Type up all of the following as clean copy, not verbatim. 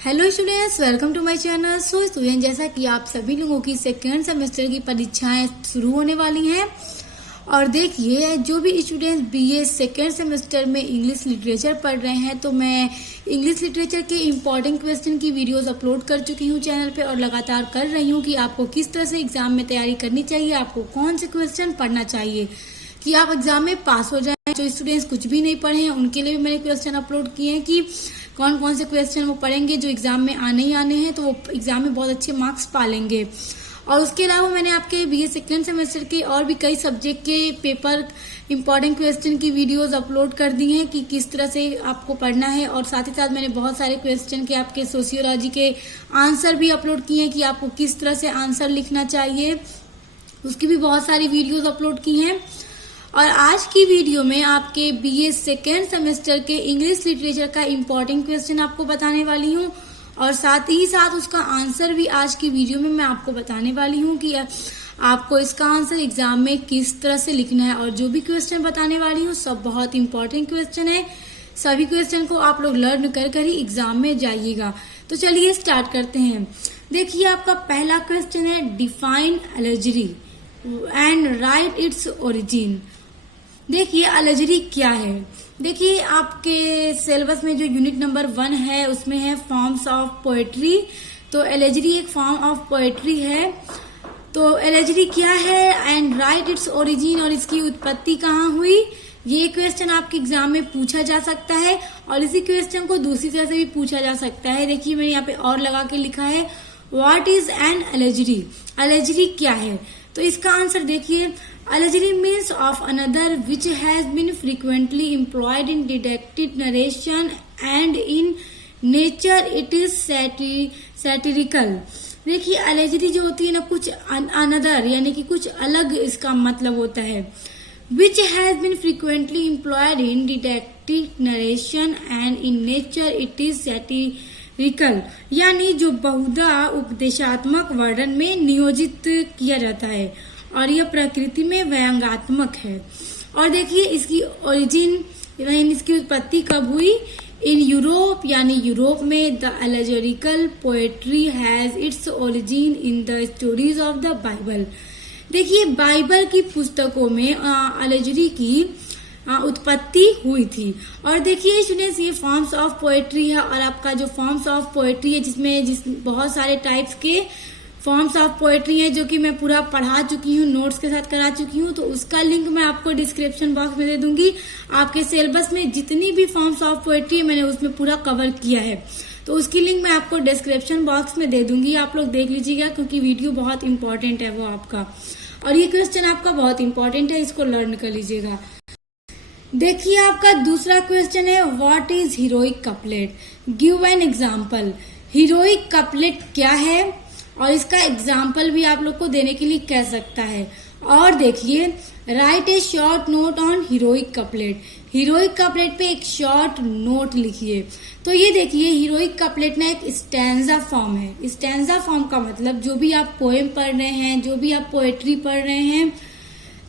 Hello students, welcome to my channel. So student, जैसा कि आप सभी लोगों की सेकेंड सेमेस्टर की परीक्षाएं शुरू होने वाली हैं और देखिए जो भी स्टूडेंट्स बीए सेकेंड सेमेस्टर में इंग्लिश लिटरेचर पढ़ रहे हैं तो मैं इंग्लिश लिटरेचर के इम्पॉर्टेंट क्वेश्चन की वीडियोस अपलोड कर चुकी हूं चैनल पे और लगातार कर रही हूं कि आपको किस तरह से एग्जाम में तैयारी करनी चाहिए, आपको कौन से क्वेश्चन पढ़ना चाहिए कि आप एग्जाम में पास हो जाएं। जो स्टूडेंट्स कुछ भी नहीं पढ़े हैं उनके लिए भी मैंने क्वेश्चन अपलोड किए हैं कि कौन कौन से क्वेश्चन वो पढ़ेंगे जो एग्जाम में आने ही आने हैं, तो वो एग्जाम में बहुत अच्छे मार्क्स पा लेंगे। और उसके अलावा मैंने आपके बीए सेकेंड सेमेस्टर के और भी कई सब्जेक्ट के पेपर इंपॉर्टेंट क्वेश्चन की वीडियोस अपलोड कर दी हैं कि किस तरह से आपको पढ़ना है। और साथ ही साथ मैंने बहुत सारे क्वेश्चन के आपके सोशियोलॉजी के आंसर भी अपलोड किए हैं कि आपको किस तरह से आंसर लिखना चाहिए, उसकी भी बहुत सारी वीडियोज अपलोड की हैं। और आज की वीडियो में आपके बीए सेकेंड सेमेस्टर के इंग्लिश लिटरेचर का इम्पोर्टेंट क्वेश्चन आपको बताने वाली हूँ और साथ ही साथ उसका आंसर भी आज की वीडियो में मैं आपको बताने वाली हूँ कि आपको इसका आंसर एग्जाम में किस तरह से लिखना है। और जो भी क्वेश्चन बताने वाली हूँ सब बहुत इंपॉर्टेंट क्वेश्चन है, सभी क्वेश्चन को आप लोग लर्न कर कर ही एग्जाम में जाइएगा। तो चलिए स्टार्ट करते हैं। देखिए आपका पहला क्वेश्चन है, define allergy and right its origin. देखिए एलर्जी क्या है। देखिए आपके सिलेबस में जो यूनिट नंबर 1 है उसमें है फॉर्म्स ऑफ पोएट्री। तो एलर्जी एक फॉर्म ऑफ पोएट्री है। तो एलर्जी क्या है एंड राइट इट्स ओरिजिन, और इसकी उत्पत्ति कहाँ हुई, ये क्वेश्चन आपके एग्जाम में पूछा जा सकता है। और इसी क्वेश्चन को दूसरी तरह से भी पूछा जा सकता है। देखिए मैंने यहाँ पे और लगा के लिखा है, what is an allergy, allergy क्या है। तो इसका आंसर देखिए, allergy means of another which has been frequently employed in deductive narration and in nature it is satirical. देखिए एलर्जी जो होती है ना, कुछ अनदर यानी कि कुछ अलग इसका मतलब होता है। Which has been frequently employed in deductive narration and in nature it is satirical, यानी जो बहुधा उपदेशात्मक वर्णन में नियोजित किया जाता है और यह प्रकृति में व्यंग्यात्मक है। और देखिए इसकी ओरिजिन यानी इसकी उत्पत्ति कब हुई, इन यूरोप, यानी यूरोप में the allegorical poetry has its origin in the stories of the Bible. देखिए बाइबल की पुस्तकों में एलेगोरी की उत्पत्ति हुई थी। और देखिए स्टूडेंट्स, ये फॉर्म्स ऑफ पोएट्री है और आपका जो फॉर्म्स ऑफ पोएट्री है जिसमें बहुत सारे टाइप्स के फॉर्म्स ऑफ पोएट्री है जो कि मैं पूरा पढ़ा चुकी हूँ, नोट्स के साथ करा चुकी हूँ। तो उसका लिंक मैं आपको डिस्क्रिप्शन बॉक्स में दे दूंगी। आपके सिलेबस में जितनी भी फॉर्म्स ऑफ पोएट्री मैंने उसमें पूरा कवर किया है, तो उसकी लिंक मैं आपको डिस्क्रिप्शन बॉक्स में दे दूंगी। आप लोग देख लीजिएगा क्योंकि वीडियो बहुत इंपॉर्टेंट है वो आपका, और ये क्वेश्चन आपका बहुत इंपॉर्टेंट है, इसको लर्न कर लीजिएगा। देखिए आपका दूसरा क्वेश्चन है, what is heroic couplet, give an example. Heroic couplet क्या है और इसका एग्जाम्पल भी आप लोग को देने के लिए कह सकता है। और देखिए, right A short note on heroic couplet, heroic couplet पे एक शॉर्ट नोट लिखिए। तो ये देखिए हीरोइक कपलेट ना एक स्टैंजा फॉर्म है। स्टैंजा फॉर्म का मतलब जो भी आप पोएम पढ़ रहे हैं, जो भी आप पोएट्री पढ़ रहे हैं,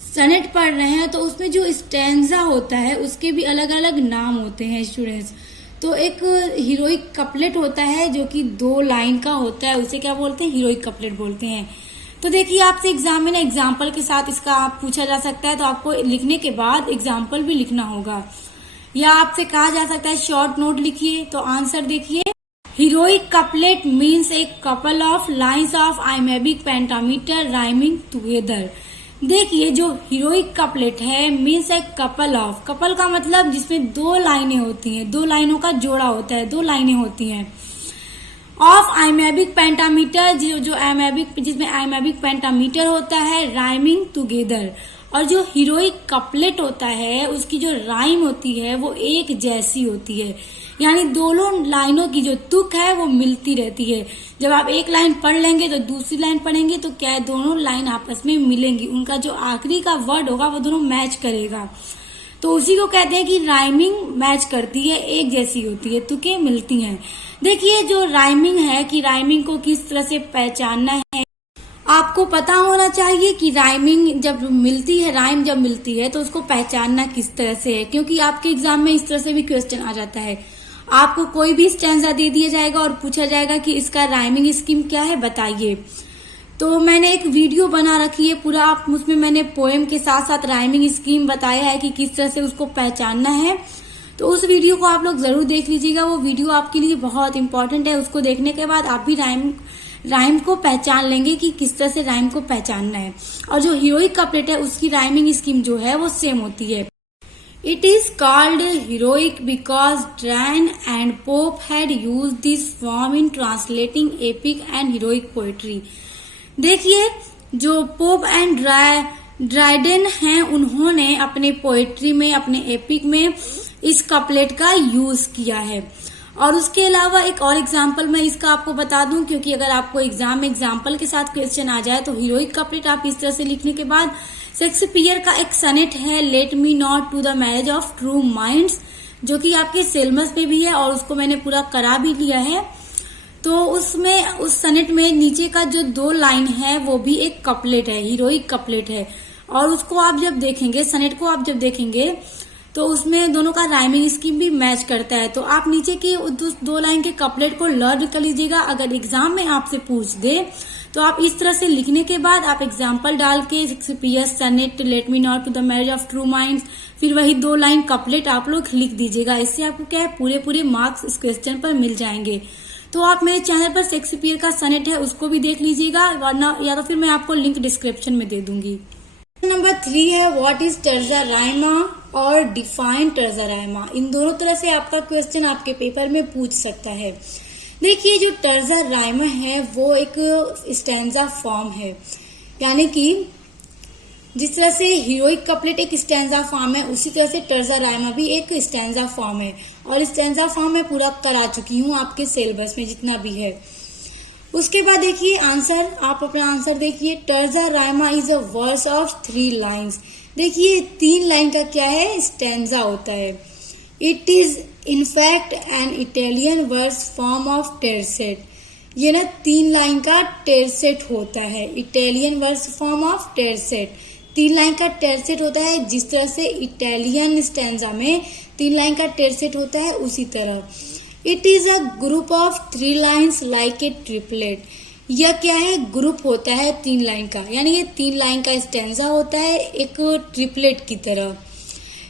सनेट पढ़ रहे हैं, तो उसमें जो स्टैंजा होता है उसके भी अलग अलग नाम होते हैं स्टूडेंट्स। तो एक हीरोइक कपलेट होता है जो कि 2 लाइन का होता है, उसे क्या बोलते हैं, हीरोइक कपलेट बोलते हैं। तो देखिए आपसे एग्जाम में ना एग्जाम्पल के साथ इसका आप पूछा जा सकता है, तो आपको लिखने के बाद एग्जाम्पल भी लिखना होगा, या आपसे कहा जा सकता है शॉर्ट नोट लिखिए। तो आंसर देखिए, heroic couplet means a couple of lines of iambic pentameter rhyming together. देखिए जो हीरोइक कपलेट है means a couple of, couple का मतलब जिसमें 2 लाइनें होती हैं, 2 लाइनों का जोड़ा होता है, 2 लाइनें होती हैं। ऑफ आइमेबिक पेंटामीटर, जो आइमेबिक, जिसमें आइमेबिक पेंटामीटर होता है, राइमिंग टुगेदर। और जो हीरोइक कपलेट होता है उसकी जो राइम होती है वो एक जैसी होती है, यानी दोनों लाइनों की जो तुक है वो मिलती रहती है। जब आप एक लाइन पढ़ लेंगे तो दूसरी लाइन पढ़ेंगे तो क्या है, दोनों लाइन आपस में मिलेंगी, उनका जो आखिरी का वर्ड होगा वो दोनों मैच करेगा। तो उसी को कहते हैं कि राइमिंग मैच करती है, एक जैसी होती है, तुकें मिलती हैं। देखिए जो राइमिंग है कि राइमिंग को किस तरह से पहचानना है, आपको पता होना चाहिए कि राइमिंग जब मिलती है, राइम जब मिलती है तो उसको पहचानना किस तरह से है, क्योंकि आपके एग्जाम में इस तरह से भी क्वेश्चन आ जाता है। आपको कोई भी स्टैंजा दे दिया जाएगा और पूछा जाएगा कि इसका राइमिंग स्कीम क्या है बताइए। तो मैंने एक वीडियो बना रखी है पूरा, आप उसमें मैंने पोएम के साथ साथ राइमिंग स्कीम बताया है कि किस तरह से उसको पहचानना है। तो उस वीडियो को आप लोग जरूर देख लीजिएगा, वो वीडियो आपके लिए बहुत इंपॉर्टेंट है। उसको देखने के बाद आप भी राइम को पहचान लेंगे कि किस तरह से राइम को पहचानना है। और जो हीरोइक कपलेट है उसकी राइमिंग स्कीम जो है वो सेम होती है। It is called heroic because Dryden and Pope had used this form in translating epic and heroic poetry. देखिए जो पोप एंड ड्राइडेन हैं उन्होंने अपने पोएट्री में, अपने एपिक में इस कपलेट का यूज किया है। और उसके अलावा एक और एग्जाम्पल मैं इसका आपको बता दूं, क्योंकि अगर आपको एग्जाम में एग्जाम्पल के साथ क्वेश्चन आ जाए तो हीरोइक कपलेट आप इस तरह से लिखने के बाद शेक्सपियर का एक सनेट है let me not to the marriage of true minds, जो कि आपके सिलेबस पे भी है और उसको मैंने पूरा करा भी लिया है। तो उसमें उस सनेट में नीचे का जो 2 लाइन है वो भी एक कपलेट है, हीरोइक कपलेट है। और उसको आप जब देखेंगे, सनेट को आप जब देखेंगे तो उसमें दोनों का राइमिंग स्कीम भी मैच करता है। तो आप नीचे की 2 लाइन के कपलेट को लर्न कर लीजिएगा। अगर एग्जाम में आपसे पूछ दे तो आप इस तरह से लिखने के बाद आप एग्जाम्पल डाल के Shakespeare sonnet let me not to the marriage of true minds, फिर वही 2 लाइन कपलेट आप लोग लिख दीजिएगा। इससे आपको क्या है, पूरे मार्क्स इस क्वेश्चन पर मिल जाएंगे। तो आप मेरे चैनल पर शेक्सपियर का सनेट है उसको भी देख लीजिएगा, वरना या तो फिर मैं आपको लिंक डिस्क्रिप्शन में दे दूंगी। नंबर 3 है व्हाट इज टर्जा राइमा और डिफाइन टर्जा राइमा। इन दोनों तरह से आपका क्वेश्चन आपके पेपर में पूछ सकता है। देखिए जो टर्जा राइमा है वो एक स्टैंजा फॉर्म है, यानी कि जिस तरह से हीरोइक कपलेट एक स्टैंजा फॉर्म है उसी तरह से टर्जा राइमा भी एक स्टैंजा फॉर्म है। और स्टैंजा फॉर्म मैं पूरा करा चुकी हूँ आपके सिलेबस में जितना भी है। उसके बाद देखिए आंसर, आप अपना आंसर देखिए। Terza rima is a verse of 3 lines. देखिए 3 लाइन का क्या है, स्टैंजा होता है। It is in fact an Italian verse form of tercet. ये ना 3 लाइन का टेरसेट होता है, Italian verse form of tercet. 3 line का टेरसेट होता है, जिस तरह से इटालियन स्टैंजा में 3 लाइन का टेरसेट होता है उसी तरह। It is a group of 3 lines like a triplet. यह क्या है, ग्रुप होता है 3 लाइन का, यानी ये 3 लाइन का स्टैंजा होता है एक ट्रिपलेट की तरह।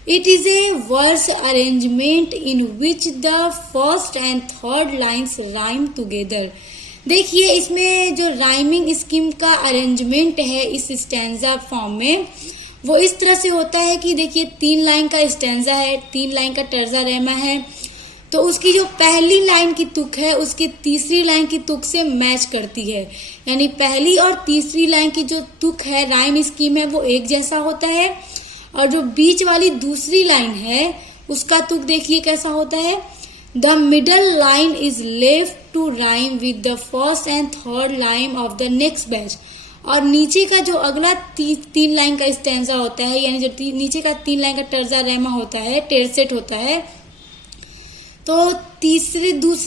It is a verse arrangement in which the first and third lines rhyme together. देखिए इसमें जो राइमिंग स्कीम का अरेंजमेंट है इस स्टैंजा फॉर्म में वो इस तरह से होता है कि देखिए 3 लाइन का स्टैंजा है, 3 लाइन का टर्जा राइमा है, तो उसकी जो पहली लाइन की तुक है उसकी तीसरी लाइन की तुक से मैच करती है। यानी पहली और तीसरी लाइन की जो तुक है, राइम स्कीम है, वो एक जैसा होता है। और जो बीच वाली दूसरी लाइन है उसका तुक देखिए कैसा होता है। The middle line is left to rhyme with the first and third line of the next batch. और नीचे का जो अगला 3 लाइन का स्टैंजा होता है, यानी जो नीचे का 3 लाइन का टर्जा राइमा होता है, टेरसेट होता है, तो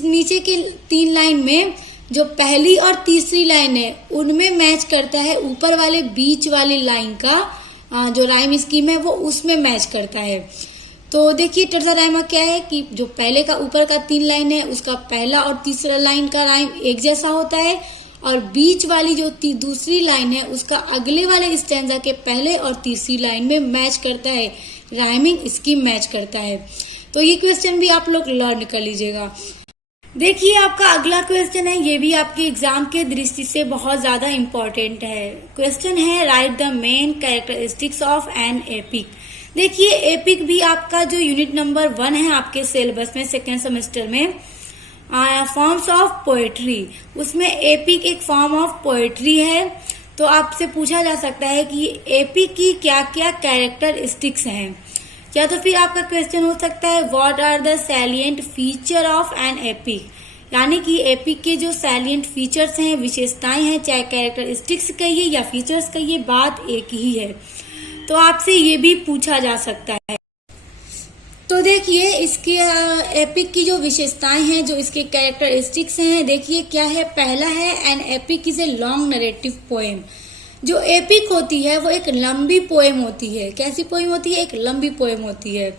नीचे की 3 लाइन में जो पहली और तीसरी लाइन है उनमें मैच करता है ऊपर वाले बीच वाली लाइन का जो राइम स्कीम है वो उसमें मैच करता है। तो देखिए टर्जा राइमा क्या है कि जो पहले का ऊपर का 3 लाइन है उसका पहला और तीसरा लाइन का राइम एक जैसा होता है, और बीच वाली जो दूसरी लाइन है उसका अगले वाले स्टैंजा के पहले और तीसरी लाइन में मैच करता है, राइमिंग स्कीम मैच करता है। तो ये क्वेश्चन भी आप लोग लर्न कर लीजिएगा। देखिए आपका अगला क्वेश्चन है, ये भी आपके एग्जाम के दृष्टि से बहुत ज्यादा इम्पोर्टेंट है। क्वेश्चन है right the main characteristics of an epic. देखिए एपिक भी आपका जो यूनिट नंबर 1 है आपके सिलेबस में 2nd सेमेस्टर में, फॉर्म्स ऑफ पोएट्री, उसमें एपिक एक फॉर्म ऑफ पोएट्री है। तो आपसे पूछा जा सकता है कि एपिक की क्या क्या कैरेक्टरिस्टिक्स हैं, या तो फिर आपका क्वेश्चन हो सकता है what are the salient feature of an epic, यानी कि एपिक के जो सैलिएंट फीचर्स हैं, विशेषताएं हैं, चाहे कैरेक्टरिस्टिक्स कहिए या फीचर्स कहिए, बात एक ही है। तो आपसे ये भी पूछा जा सकता है। तो देखिए इसके एपिक की जो विशेषताएं हैं, जो इसके कैरेक्टरिस्टिक्स हैं, देखिए क्या है। पहला है an epic is a long narrative poem. जो एपिक होती है वो एक लंबी पोएम होती है। कैसी पोएम होती है? एक लंबी पोएम होती है।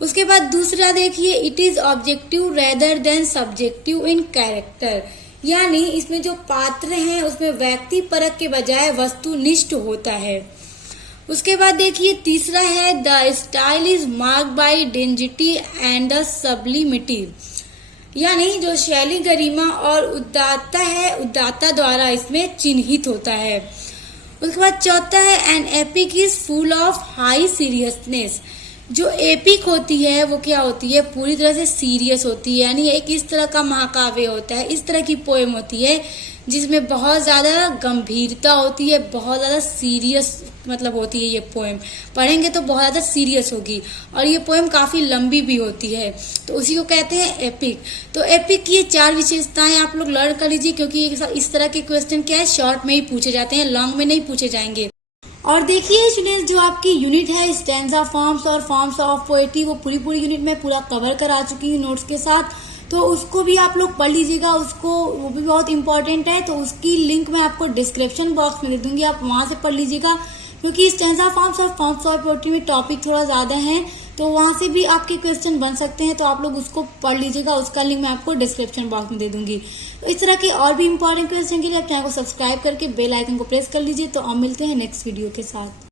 उसके बाद दूसरा देखिए, it is objective rather than subjective in character, यानी इसमें जो पात्र हैं उसमें व्यक्ति परक के बजाय वस्तुनिष्ठ होता है। उसके बाद देखिए तीसरा है, the style is mark by density and the sublimity, यानी जो शैली गरिमा और उदात्ता है, उदात्ता द्वारा इसमें चिन्हित होता है। उसके बाद चौथा है, an epic is full of high seriousness, जो एपिक होती है वो क्या होती है, पूरी तरह से सीरियस होती है, यानी एक इस तरह का महाकाव्य होता है, इस तरह की पोएम होती है जिसमें बहुत ज्यादा गंभीरता होती है, बहुत ज्यादा सीरियस मतलब होती है। ये पोएम पढ़ेंगे तो बहुत ज्यादा सीरियस होगी, और ये पोएम काफी लंबी भी होती है, तो उसी को कहते हैं एपिक। तो एपिक की ये 4 विशेषताएं आप लोग लर्न कर लीजिए, क्योंकि इस तरह के क्वेश्चन क्या है, शॉर्ट में ही पूछे जाते हैं, लॉन्ग में नहीं पूछे जाएंगे। और देखिए स्टूडेंट्स, जो आपकी यूनिट है स्टैंजा फॉर्म्स और फॉर्म्स ऑफ पोएट्री, वो पूरी यूनिट में पूरा कवर करा चुकी हूँ नोट्स के साथ, तो उसको भी आप लोग पढ़ लीजिएगा, वो भी बहुत इंपॉर्टेंट है। तो उसकी लिंक मैं आपको डिस्क्रिप्शन बॉक्स में दे दूंगी, आप वहां से पढ़ लीजिएगा, क्योंकि स्टैंजा फॉर्म्स और फॉर्म्स ऑफ पोएट्री में टॉपिक थोड़ा ज्यादा है, तो वहां से भी आपके क्वेश्चन बन सकते हैं, तो आप लोग उसको पढ़ लीजिएगा, उसका लिंक मैं आपको डिस्क्रिप्शन बॉक्स में दे दूंगी। तो इस तरह के और भी इंपॉर्टेंट क्वेश्चन के लिए आप चैनल को सब्सक्राइब करके बेल आइकन को प्रेस कर लीजिए। तो अब मिलते हैं नेक्स्ट वीडियो के साथ।